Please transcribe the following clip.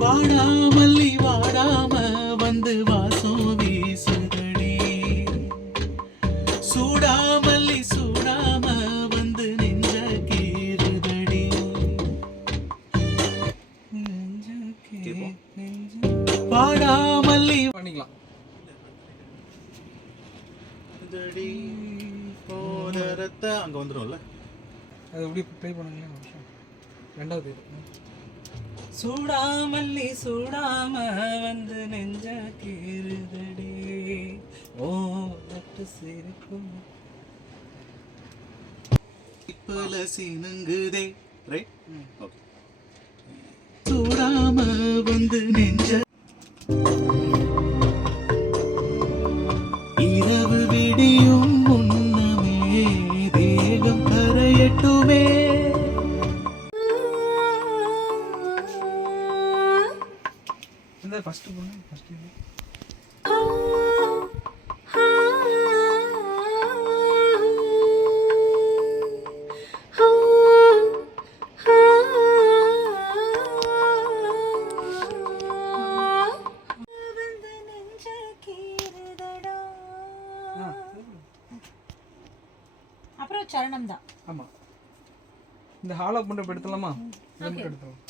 வாடாமல்லி வாடாம வந்து வாசம் வீசுதடி, சூடாமல்லி சூடாம வந்து நெஞ்ச கீறுதடி. வாடாமல்லி பண்ணிக்கலாம். போதரத்தை அங்கே வந்துடும்ல, அது எப்படி ட்ரை பண்ணுங்களேன். ரெண்டாவது சூடாமல்லி சூடாம வந்து நெஞ்ச கீறுதடி, ஓ பட்டு சிரிக்கும் இப்பல சினுங்குதே. Right, okay. சூடாம வந்து நெஞ்ச இரவு விடியும் முன்னமே தேகம் கரையட்டுமே. இந்த ஃபர்ஸ்ட் போங்க, ஃபர்ஸ்ட் இது அப்புறம் சரணம் தான். ஆமா, இந்த ஹாலோ பண்ண எடுத்துலாமா? எடுத்துலாம்.